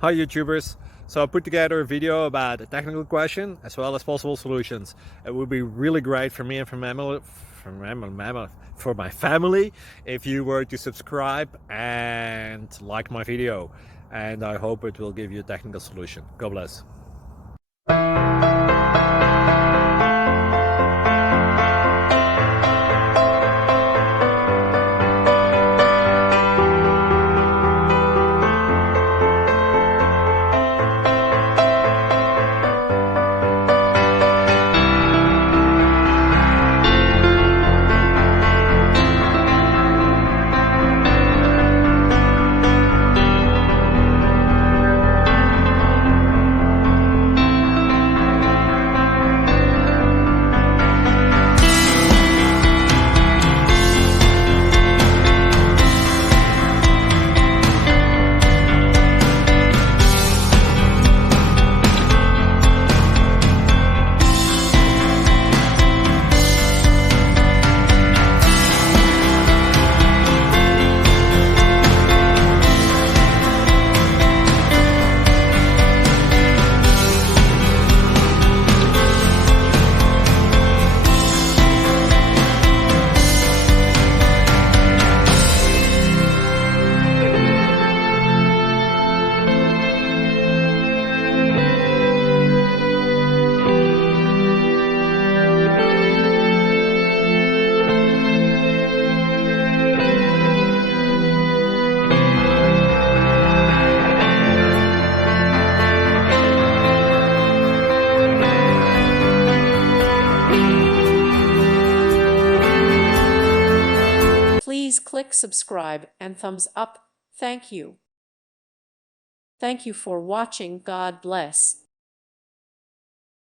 Hi YouTubers! So I put together a video about a technical question as well as possible solutions. It would be really great for me and for my family if you were to subscribe and like my video, and I hope it will give you a technical solution. God bless. Please click subscribe and thumbs up. Thank you. Thank you for watching. God bless.